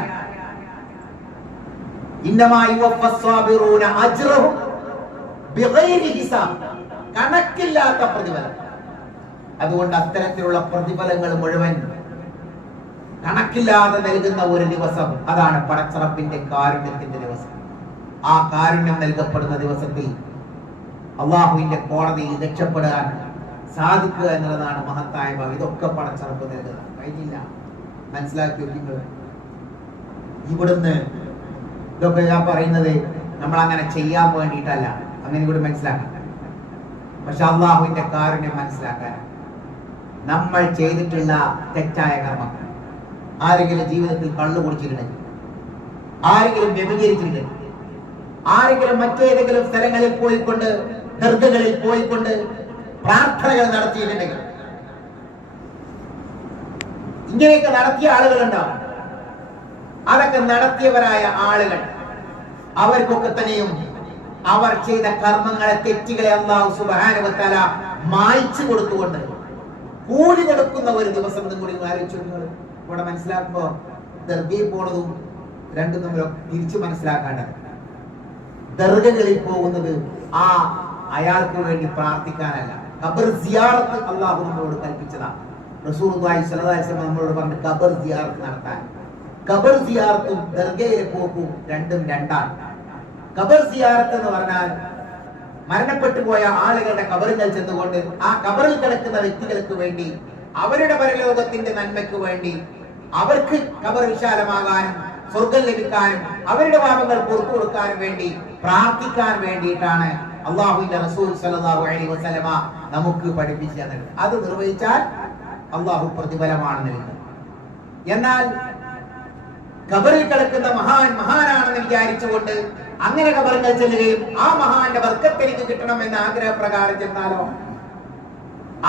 കണക്കില്ലാത്ത പ്രതിഫലം. അതുകൊണ്ട് അത്തരത്തിലുള്ള പ്രതിഫലങ്ങൾ മുഴുവൻ കണക്കില്ലാതെ നൽകുന്ന ഒരു ദിവസം, അതാണ് പടച്ചറപ്പിന്റെ കാരുണ്യത്തിന്റെ ദിവസം. ആ കാരുണ്യം നൽകപ്പെടുന്ന ദിവസത്തിൽ അള്ളാഹുവിന്റെ കോടതിയിൽ രക്ഷപ്പെടാൻ സാധിക്കുക എന്നുള്ളതാണ് മഹത്തായ ഭാവം. ഇതൊക്കെ പടച്ചറപ്പ് നൽകുക കഴിഞ്ഞില്ല. മനസ്സിലാക്കി വെക്കുന്നത് ഇവിടുന്ന് ഇതൊക്കെ ഞാൻ പറയുന്നത് നമ്മൾ അങ്ങനെ ചെയ്യാൻ വേണ്ടിയിട്ടല്ല, അങ്ങനെ കൂടി മനസ്സിലാക്കാം. പക്ഷെ അള്ളാഹുവിന്റെ കാരുണ്യം മനസ്സിലാക്കാൻ നമ്മൾ ചെയ്തിട്ടുള്ള തെറ്റായ കർമ്മം, ആരെങ്കിലും ജീവിതത്തിൽ കള്ളു കുടിച്ചിട്ടുണ്ടെങ്കിൽ, ആരെങ്കിലും വ്യഭിചരിച്ചിട്ടുണ്ടെങ്കിൽ, ആരെങ്കിലും മറ്റേതെങ്കിലും സ്ഥലങ്ങളിൽ പോയിക്കൊണ്ട് ദർഗകളിൽ പോയിക്കൊണ്ട് പ്രാർത്ഥനകൾ നടത്തിയിട്ടുണ്ടെങ്കിൽ, ഇങ്ങനെയൊക്കെ നടത്തിയ ആളുകളുണ്ടാവും. അതൊക്കെ നടത്തിയവരായ ആളുകൾ അവർക്കൊക്കെ തന്നെയും അവർ ചെയ്ത കർമ്മങ്ങളെ, തെറ്റുകളെ അല്ലാഹു സുബ്ഹാനഹു വ തആല മായ്ച്ചു കൊടുത്തുകൊണ്ട് കൂലി കൊടുക്കുന്ന ഒരു ദിവസം കൂടി ആലോചിച്ചു. ഇവിടെ മനസ്സിലാക്കുമ്പോ ദർഗയിൽ പോണതും രണ്ടും തമ്മിൽ തിരിച്ചു മനസ്സിലാക്കേണ്ടത്. ദർഗകളിൽ പോകുന്നത് ആ അയാൾക്ക് വേണ്ടി പ്രാർത്ഥിക്കാനല്ല, ഖബർ സിയാറത്ത് അല്ലാഹു നമ്മളോട് കൽപ്പിച്ചതാണ്. റസൂലുള്ളാഹി സ്വല്ലല്ലാഹു അലൈഹി വസല്ലം നമ്മളോട് പറഞ്ഞു ഖബർ സിയാറത്ത് നടത്താൻ. ഖബർ സിയാറത്തും ദർഗയിലെ പോക്കും രണ്ടും രണ്ടാണ്. ഖബർ സിയാറത്ത് എന്ന് പറഞ്ഞാൽ മരണപ്പെട്ടു പോയ ആളുകളുടെ ഖബറുകൾ ചെന്നുകൊണ്ട് ആ ഖബറിൽ കിടക്കുന്ന വ്യക്തികൾക്ക് വേണ്ടി, അവരുടെ പരലോകത്തിന്റെ നന്മയ്ക്ക് വേണ്ടി, അവർക്ക് ഖബർ വിശാലമാകാനും സ്വർഗം ലഭിക്കാനും അവരുടെ പാപങ്ങൾ പുറത്തു കൊടുക്കാനും വേണ്ടി പ്രാർത്ഥിക്കാൻ വേണ്ടിയിട്ടാണ് അള്ളാഹുവിന്റെ റസൂൽ സ്വല്ലല്ലാഹു അലൈഹി വസല്ലമ നമുക്ക് പഠിപ്പിച്ചു തന്നത്. അത് നിർവഹിച്ചാൽ അള്ളാഹു പ്രതിഫലമാണ് നൽകുന്നത്. എന്നാൽ ഖബറിൽ കിടക്കുന്ന മഹാനാണെന്ന് വിചാരിച്ചുകൊണ്ട് അങ്ങനെ ഖബറുകൾ ചെല്ലുകയും ആ മഹാന്റെ ബർക്കത്ത് എനിക്ക് കിട്ടണമെന്ന ആഗ്രഹപ്രകാരം ചെന്നാലോ,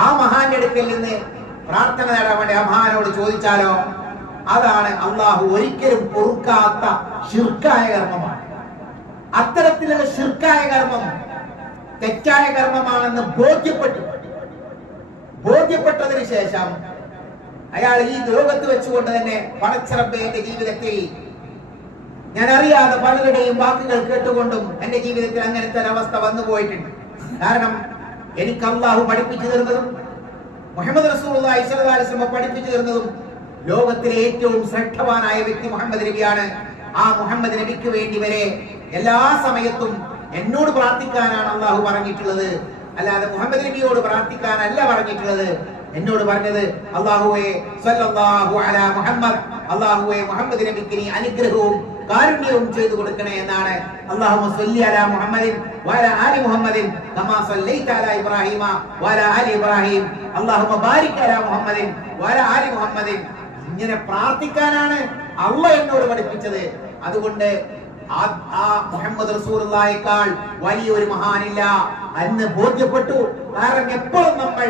ആ മഹാന്റെ അടുക്കൽ നിന്ന് പ്രാർത്ഥന നേടാൻ വേണ്ടി ആ മഹാനോട് ചോദിച്ചാലോ, അതാണ് അള്ളാഹു ഒരിക്കലും പൊറുക്കാത്ത ശിർക്കായ കർമ്മമാണ്. അത്തരത്തിലുള്ള ശിർക്കായ കർമ്മം തെറ്റായ കർമ്മമാണെന്ന് ബോധ്യപ്പെട്ടതിന് ശേഷം അയാൾ ഈ ലോകത്ത് വെച്ചുകൊണ്ട് തന്നെ പടച്ചറബ്ബേ, എന്റെ ജീവിതത്തിൽ ഞാൻ അറിയാതെ പലരുടെയും വാക്കുകൾ കേട്ടുകൊണ്ടും എന്റെ ജീവിതത്തിൽ അങ്ങനത്തെ ഒരവസ്ഥ വന്നു പോയിട്ടുണ്ട്. കാരണം എനിക്ക് അള്ളാഹു പഠിപ്പിച്ചു തരുന്നതും മുഹമ്മദ് റസൂലുള്ളാഹി സ്വല്ലല്ലാഹു അലൈഹി വസല്ലം പഠിപ്പിച്ചു തരുന്നതും ലോകത്തിലെ ഏറ്റവും ശ്രേഷ്ഠവാനായ വ്യക്തി മുഹമ്മദ് നബിയാണ്. ആ മുഹമ്മദ് നബിക്ക് വേണ്ടി വരെ എല്ലാ സമയത്തും എന്നോട് പ്രാർത്ഥിക്കാനാണ് അള്ളാഹു പറഞ്ഞിട്ടുള്ളത്, അല്ലാതെ മുഹമ്മദ് നബിയോട് പ്രാർത്ഥിക്കാനല്ല പറഞ്ഞിട്ടുള്ളത്. എന്നോട് പറഞ്ഞത് അല്ലാഹുവേ സ്വല്ലല്ലാഹു അലാ മുഹമ്മദ്, അല്ലാഹുവേ മുഹമ്മദ് നബിക്ക് നീ അനുഗ്രഹവും കാരുണ്യവും ചെയ്തു കൊടുക്കണേ എന്നാണ്. അല്ലാഹുമ്മ സ്വല്ലി അലാ മുഹമ്മദിൻ വഅലാ ആലി മുഹമ്മദിൻ കമാ സ്വല്ലൈത അലാ ഇബ്രാഹീമ വഅലാ ആലി ഇബ്രാഹീം അല്ലാഹുമ്മ ബാരിക് അലാ മുഹമ്മദിൻ വഅലാ ആലി മുഹമ്മദിൻ. ഇങ്ങനെ പ്രാർത്ഥിക്കാനാണ് അല്ലാഹു എന്നോട് പഠിപ്പിച്ചത്. അതുകൊണ്ട് ആ മുഹമ്മദ് റസൂലുള്ളാഹിയേക്കാൾ വലിയൊരു മഹാനില്ല എന്ന് ബോധ്യപ്പെട്ടു. കാരണം എപ്പോഴും നമ്മൾ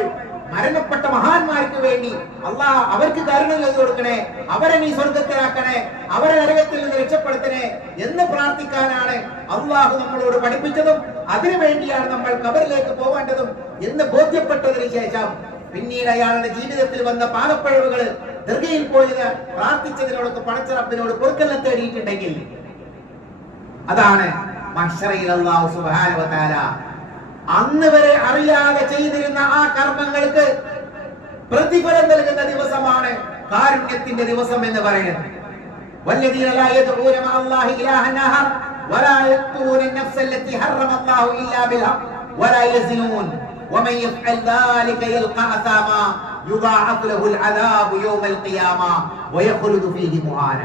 മരണപ്പെട്ട മഹാന്മാർക്ക് വേണ്ടി അല്ലാഹ് അവർക്ക് കരുണ ചെയ്തു കൊടുക്കണേ, അവരെ നീ സ്വർഗത്തിലാക്കണേ, അവരെ നരകത്തിൽ നിന്ന് രക്ഷപ്പെടുത്തണേ എന്ന് പ്രാർത്ഥിക്കാനാണ് അല്ലാഹു നമ്മളോട് പഠിപ്പിച്ചതും അതിനു വേണ്ടിയാണ് നമ്മൾ ഖബറിലേക്ക് പോവേണ്ടതും എന്ന് ബോധ്യപ്പെട്ടതിന് ശേഷം പിന്നീട് അയാളുടെ ജീവിതത്തിൽ വന്ന പാകപ്പിഴവുകൾ ദർഗയിൽ പോയി പ്രാർത്ഥിച്ചതിനോടൊക്കെ പടച്ചറപ്പിനോട് പൊറുക്കലിനെ തേടിയിട്ടുണ്ടെങ്കിൽ അതാണ് മഹ്ശറയിൽ അല്ലാഹു സുബ്ഹാനഹു വ തആല അന്ന് വരെ അറിയാതെ ചെയ്തിരുന്ന ആ കർമ്മങ്ങൾക്ക് പ്രതിഫലം നൽകുന്ന ദിവസമാണ് കാരുണ്യത്തിന്റെ ദിവസം എന്ന് പറയുന്നത്. വല്ലദീന ലാ യദ്ഊന മഅല്ലാഹി ഇലാഹൻ ആഖർ വലാ യഖ്തുലൂന അൻ-നഫ്സ അല്ലതി ഹറമ അല്ലാഹു ഇല്ലാ ബിൽ ഹഖ് വലാ യസ്നൂൻ വമൻ യഫ്അൽ ദാലിക യൽഖാ അസാമാ യുദാഅഫ് ലഹുൽ അദാബു യൗമൽ ഖിയാമ വയഖ്ലുദു ഫീഹി മുഹാന.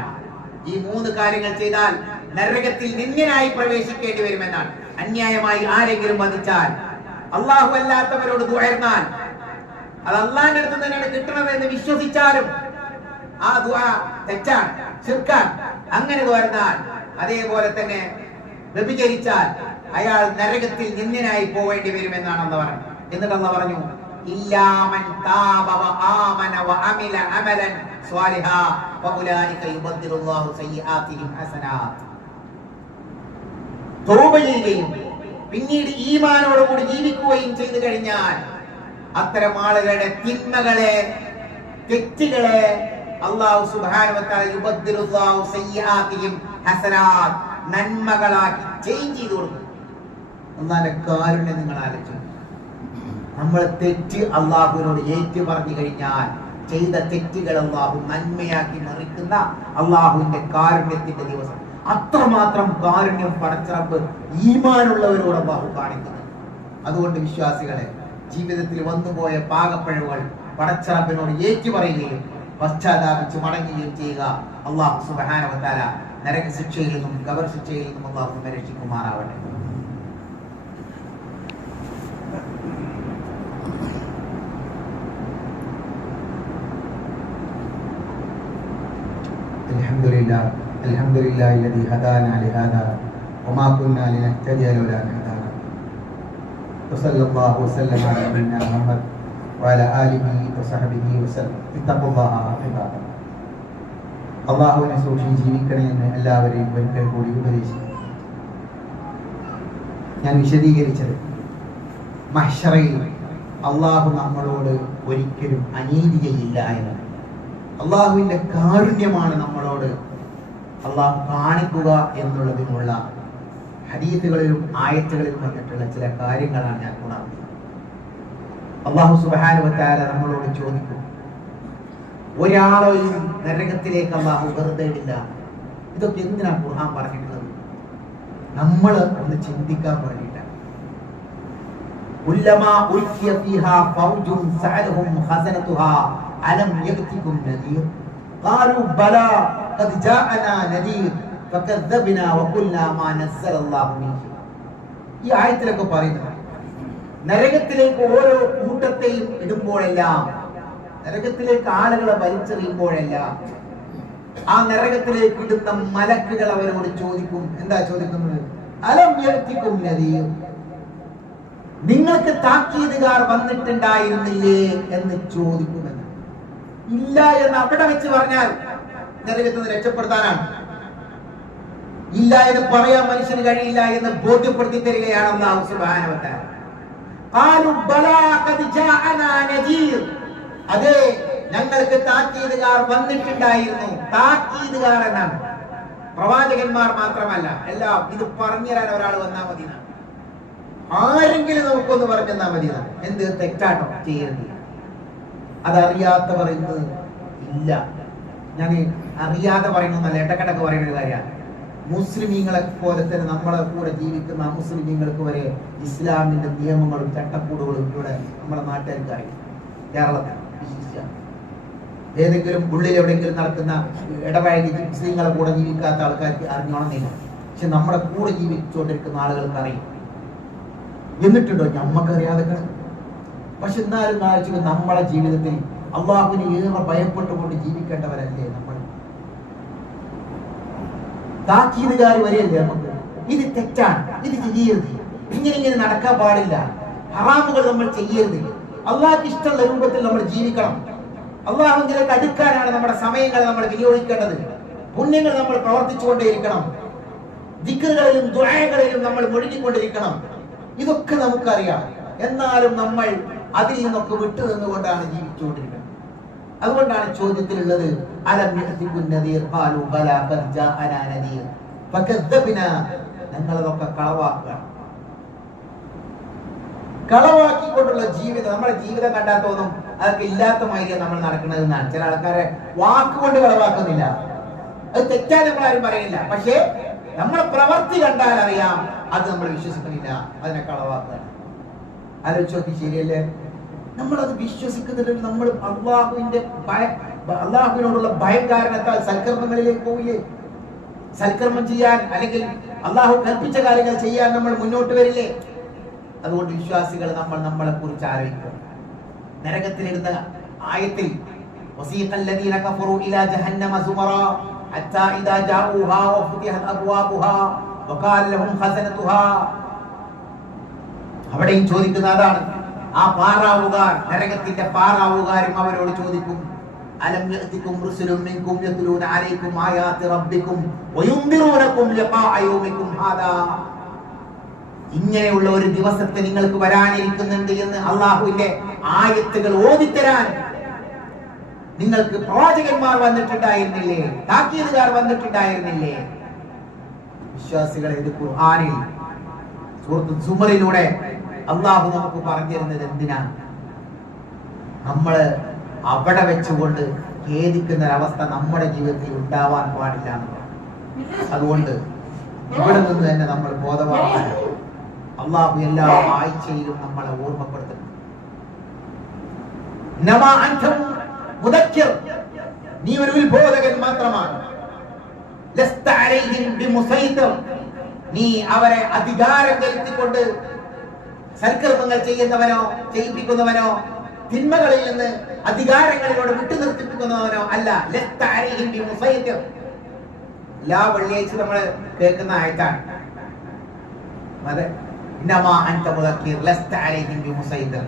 ഈ മൂന്ന് കാര്യങ്ങൾ ചെയ്താൽ നരകത്തിൽ നിന്ദ്യനായി പ്രവേശിക്കേണ്ടി വരുമെന്നാണ്. അന്യായമായി ആരെങ്കിലും വധിച്ചാൽ, അള്ളാഹു അല്ലാത്തവരോട് ദുആ, അത് അള്ളാഹിന്റെ അടുത്ത് തന്നെയാണ് കിട്ടണമെന്ന് വിശ്വസിച്ചാലും ആ ദുആ തെറ്റാണ്, ശിർക്കാണ്. അങ്ങനെ ദുആ, അതേപോലെ തന്നെ വ്യഭിചരിച്ചാൽ അയാൾ നരകത്തിൽ നിന്ദ്യനായി പോവേണ്ടി വരുമെന്നാണ് അള്ളാഹു പറഞ്ഞത്. എന്നിട്ട് അള്ളാഹു പറഞ്ഞു ഇല്ലാ മൻ താബ വ ആമന വ അമില അമലൻ സ്വാലിഹാ ഫഉലൈക യുബദ്ദിലുല്ലാഹു സയ്യിആതിഹിം ഹസനാത്ത്. തൗബ ചെയ്യുകയും പിന്നീട് ഈമാനോടുകൂടി ജീവിക്കുകയും ചെയ്തു കഴിഞ്ഞാൽ അത്തരം ആളുകളുടെ തിന്മകളെ, തെറ്റുകളെ അല്ലാഹു സുബ്ഹാനഹു വ തആല യുബദ്ദിലുല്ലാഹു സയ്യിആതിഹിം ഹസനാത്ത്, നന്മകളാക്കി ചേഞ്ച് ചെയ്തു കൊടുക്കും. അല്ലാഹുവിന്റെ കാരുണ്യം നിങ്ങൾ ആലോചിച്ചു. നമ്മൾ തെറ്റ് അല്ലാഹുവിനോട് ഏറ്റു പറഞ്ഞു കഴിഞ്ഞാൽ ചെയ്ത തെറ്റുകൾ അല്ലാഹു നന്മയാക്കി മറിക്കുന്ന അല്ലാഹുവിന്റെ കാരുണ്യത്തിന്റെ ദിവസം. അത്രമാത്രം കാരുണ്യം പടച്ച റബ്ബ് ഈമാനുള്ളവരോട് അല്ലാഹു കാണിക്കുന്നു. അതുകൊണ്ട് വിശ്വാസികളെ, ജീവിതത്തിൽ വന്നുപോയ പാകപ്പിഴവുകൾ പടച്ച റബ്ബിനോട് ഏറ്റു പറയുകയും പശ്ചാത്താപിച്ച് മടങ്ങുകയും ചെയ്യുക. അല്ലാഹു സുബ്ഹാനഹു വ തആല നരക ശിക്ഷയിൽ നിന്നും ഖബർ ശിക്ഷയിൽ നിന്നും അല്ലാഹു നമ്മെ രക്ഷിക്കുമാറാവട്ടെ. അൽഹംദുലില്ലാഹി الذي هدانا لهذا وما كنا لنهتدي لولا أن هدانا وصلى الله وسلم على نبينا محمد وعلى آله وصحبه وسلم. اتقوا الله عباد الله. അല്ലാഹുവിനെ സൂക്ഷിച്ച് ജീവിക്കണമെന്ന് എല്ലാവരെയും ഒരിക്കൽ കൂടി ഉപദേശിക്കും. ഞാൻ വിശദീകരിച്ചത് മഹ്ശറയിൽ അല്ലാഹു നമ്മളോട് ഒരിക്കലും അനീതി ചെയ്യില്ല എന്നാണ്. അല്ലാഹുവിന്റെ കാരുണ്യമാണ് നമ്മളോട് അല്ലാഹു കാണിക്കുക എന്നുള്ളതിനുള്ള ഹദീസുകളിലും ആയത്തുകളിലും വന്നിട്ടുള്ള ചില കാര്യങ്ങളാണ് ഞാൻ ഉണർന്നത്. അല്ലാഹു സുബ്ഹാനഹു വ തആല നമ്മളോട് ചോദിക്കും, ഒരാളെയും നരകത്തിലേക്ക് അല്ലാഹു വെറുതെ ഇടില്ല. ഇതൊക്കെ എന്തിനാ ഖുർആൻ പറഞ്ഞിട്ടുള്ളത്? നമ്മൾ ഒന്ന് ചിന്തിക്കാൻ വേണ്ടിയിട്ടാണ്. ഉല്ലമാ ഉൽഖിയ ഫീഹാ ഫൗജുൻ സഅലഹും ഖസനതുഹാ അലം യഅതികും നദീർ ഖാലൂ ബലാ ഖദ് ജാഅനാ നദീർ ഫകദ്ദബ്നാ വഖുൽനാ മാ നസ്സലല്ലാഹു മിൻ ഷൈ. ഈ ആയത്തിലൊക്കെ പറയുന്നത് നരകത്തിലേക്ക് ഓരോ കൂട്ടത്തെയും ഇടുമ്പോഴെല്ലാം, നരകത്തിലേക്ക് ആളുകളെ വലിച്ചെറിയുമ്പോഴെല്ലാം ആ നരകത്തിലേക്ക് ഇടുന്ന മലക്കുകൾ അവരോട് ചോദിക്കും. എന്താ ചോദിക്കുന്നത്? അലം യഅതികും നദീർ, നിങ്ങൾക്ക് താക്കീതുകാർ വന്നിട്ടുണ്ടായിരുന്നില്ലേ എന്ന് ചോദിക്കുമെന്ന്. ഇല്ല എന്ന് അവിടെ വെച്ച് പറഞ്ഞാൽ നരകത്തിൽ നിന്ന് രക്ഷപ്പെടുത്താനാണ്. ഇല്ല എന്ന് പറയാൻ മനുഷ്യന് കഴിയില്ല എന്ന് ബോധ്യപ്പെടുത്തി തരികയാണ് അല്ലാഹു സുബ്ഹാനഹു വ തആല. ഖാലു ബലാ ഖദ് ജാഅനാ നദീർ, അതെ ഞങ്ങൾക്ക് താക്കീതുകാർ വന്നിട്ടുണ്ടായിരുന്നു. താക്കീതുകാർ എന്നാണ് പ്രവാചകന്മാർ മാത്രമല്ല, എല്ലാം. ഇത് പറഞ്ഞു തരാൻ ഒരാൾ വന്നാൽ മതി, ആരെങ്കിലും നമുക്കൊന്ന് പറഞ്ഞു തന്നാൽ മതി. എന്ത് തെറ്റാണോ ചെയ്യരുത്? അതറിയാത്ത പറയുന്നത് ഇല്ല. ഞാൻ അറിയാതെ പറയുന്നതല്ല, ഇടക്കിടക്ക് പറയുന്ന ഒരു കാര്യമാണ്. മുസ്ലിമീങ്ങളെ പോലെ തന്നെ നമ്മളെ കൂടെ ജീവിക്കുന്ന മുസ്ലിമീങ്ങൾക്ക് വരെ ഇസ്ലാമിന്റെ നിയമങ്ങളും ചട്ടക്കൂടുകളും ഇവിടെ നമ്മുടെ നാട്ടുകാർക്ക് അറിയാം. കേരളത്തിൽ വിശിഷ്യ ഏതെങ്കിലും ഉള്ളിൽ എവിടെയെങ്കിലും നടക്കുന്ന ഇടപഴകി മുസ്ലിങ്ങളെ കൂടെ ജീവിക്കാത്ത ആൾക്കാർക്ക് അറിഞ്ഞോണമെന്നില്ല. പക്ഷെ നമ്മുടെ കൂടെ ജീവിച്ചുകൊണ്ടിരിക്കുന്ന ആളുകൾക്ക് അറിയും. എന്നിട്ടുണ്ടോ നമ്മക്കറിയാതെ കിടക്കും. പക്ഷെ എന്നാലും ആലോചിക്കുക, നമ്മളെ ജീവിതത്തിൽ അള്ളാഹുവിനെ ഏറെ ഭയപ്പെട്ടുകൊണ്ട് ജീവിക്കേണ്ടവരല്ലേ നമ്മൾ? താക്കീതുകാർ വരെയല്ലേ നമുക്ക്? ഇത് തെറ്റാണ്, ഇത് ചെയ്യരുത്, ഇങ്ങനെ നടക്കാൻ പാടില്ല, ഹറാമുകൾ നമ്മൾ ചെയ്യരുത്, അള്ളാഹ്ക്ക് ഇഷ്ടമുള്ള രൂപത്തിൽ നമ്മൾ ജീവിക്കണം, അള്ളാഹുവിലേക്ക് അടുക്കാനാണ് നമ്മുടെ സമയങ്ങൾ നമ്മൾ വിനിയോഗിക്കേണ്ടത്, പുണ്യങ്ങൾ നമ്മൾ പ്രവർത്തിച്ചുകൊണ്ടേയിരിക്കണം, ദിക്റുകളിലും ദുആകളിലും നമ്മൾ മുഴുകിക്കൊണ്ടിരിക്കണം. ഇതൊക്കെ നമുക്കറിയാം. എന്നാലും നമ്മൾ അതിൽ നിന്നൊക്കെ വിട്ടു നിന്നുകൊണ്ടാണ് ജീവിച്ചുകൊണ്ടിരിക്കുന്നത്. അതുകൊണ്ടാണ് ചോദ്യത്തിലുള്ളത് അലം യഅതികുൻ നദീർ ഖാലൂ ബലാ ഖദ് ജാഅനാ നദീർ ഫകദ്ദബ്നാ. ഞങ്ങളതൊക്കെ കളവാക്കിക്കൊണ്ടുള്ള ജീവിതം. നമ്മുടെ ജീവിതം കണ്ടാൽ തോന്നും അതൊക്കെ ഇല്ലാത്ത മാതിരിയാണ് നമ്മൾ നടക്കുന്നതെന്നാണ്. ചില ആൾക്കാരെ വാക്കുകൊണ്ട് കളവാക്കുന്നില്ല, അത് തെറ്റാൻ നമ്മളാരും പറയുന്നില്ല. പക്ഷേ നമ്മളെ പ്രവൃത്തി കണ്ടാൽ അറിയാം അത് നമ്മൾ വിശ്വസിക്കുന്നില്ല, അതിനെ കളവാക്കുക. ആലോചിച്ചോക്കി, ശരിയല്ലേ? നമ്മളത് വിശ്വസിക്കുന്നില്ല. നമ്മൾ അള്ളാഹുവിനോടുള്ള ഭയം കാരണത്താൽ സൽക്കർമ്മങ്ങളിലേക്ക് പോവില്ലേ? സൽക്കർമ്മം ചെയ്യാൻ അല്ലെങ്കിൽ അള്ളാഹു കൽപ്പിച്ച കാര്യങ്ങൾ ചെയ്യാൻ നമ്മൾ മുന്നോട്ട് വരില്ലേ? അതുകൊണ്ട് വിശ്വാസികൾ നമ്മൾ നമ്മളെ കുറിച്ച് ആലോചിക്കും. നരകത്തിലിരുന്ന ആയത്തിൽ വസീഖല്ലദീന കഫറൂ ഇലാ ജഹന്നമ സുമറാ ഹത്താ ഇദാ ജാഊഹാ വഫുതിഹത് അബ്വാബുഹാ വഖാല ലഹും ഖസനതുഹാ. അവിടെയും ചോദിക്കുന്ന അതാണ്. ആ പാറാവുകാർ, നരകത്തിന്റെ പാറാവുകാരും അവരോട് ചോദിക്കും, അലം യഅതികും റുസുലുൻ മിൻകും യത്ലൂന അലൈക്കും ആയാതി റബ്ബിക്കും വയുൻദിറൂനകും ലിഖാഅ യൗമിക്കും ഹാദാ. ഇങ്ങനെയുള്ള ഒരു ദിവസത്തെ നിങ്ങൾക്ക് വരാനിരിക്കുന്നുണ്ട് എന്ന് അള്ളാഹുവിന്റെ ആയത്തുകൾ ഓതിത്തരാൻ നിങ്ങൾക്ക് പ്രവാചകന്മാർ വന്നിട്ടുണ്ടായിരുന്നില്ലേ? താക്കീതുകാർ വന്നിട്ടുണ്ടായിരുന്നില്ലേ? വിശ്വാസികളെ, ഇത് ഖുർആനിൽ സൂറത്ത് സുമറിലൂടെ അള്ളാഹു നമുക്ക് പറഞ്ഞു തരുന്നത് എന്തിനാണ്? നമ്മള് അവിടെ വെച്ചുകൊണ്ട് ഖേദിക്കുന്ന ഒരവസ്ഥ നമ്മുടെ ജീവിതത്തിൽ ഉണ്ടാവാൻ പാടില്ല എന്നുള്ളത്. അതുകൊണ്ട് ഇവിടെ നിന്ന് തന്നെ നമ്മൾ ബോധവാന്മാരാണ്. അള്ളാഹു എല്ലാ ആഴ്ചയിലും നമ്മളെ ഓർമ്മപ്പെടുത്തുന്നു. നമാ അൻതും മുദക്കിർ, നീ ഒരു ഉത്ബോധകൻ മാത്രമാണ്. ലസ്ത അലൈഹിം ബിമുസൈതർ, നീ അവരെ അധികാരം ചെലുത്തിക്കൊണ്ട് സൽക്കർമ്മങ്ങൾ ചെയ്യുന്നവനോ ചെയ്യിപ്പിക്കുന്നവനോ തിന്മകളിൽ നിന്ന് അധികാരങ്ങളിലൂടെ വിട്ടു നിർത്തിപ്പിക്കുന്നവനോ അല്ല. ലസ്ത അലൈഹിം ബിമുസൈതർ, എല്ലാ വെള്ളിയാഴ്ച നമ്മൾ കേൾക്കുന്ന ആയത്താണ്. അതെ, നമാ അൻത മുദക്കിർ ലസ്ത അലൈഹിം ബിമുസൈതർ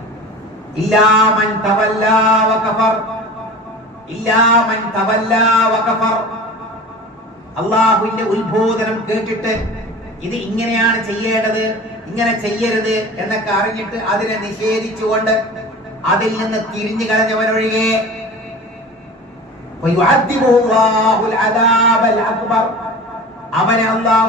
ഇല്ലാ മൻ തവല്ലാ വകഫർ, ഇല്ലാ മൻ തവല്ലാ വകഫർ. അല്ലാഹുവിന്റെ ഉത്ബോധനം കേട്ടിട്ട് ഇത് ഇങ്ങനെയാണ് ചെയ്യേണ്ടത്, ഇങ്ങനെ ചെയ്യരുത് എന്നൊക്കെ അറിഞ്ഞിട്ട് അതിനെ നിഷേധിച്ചുകൊണ്ട് അതിൽ നിന്ന് തിരിഞ്ഞു കളഞ്ഞവനൊഴികെ അവനെ അല്ലാഹു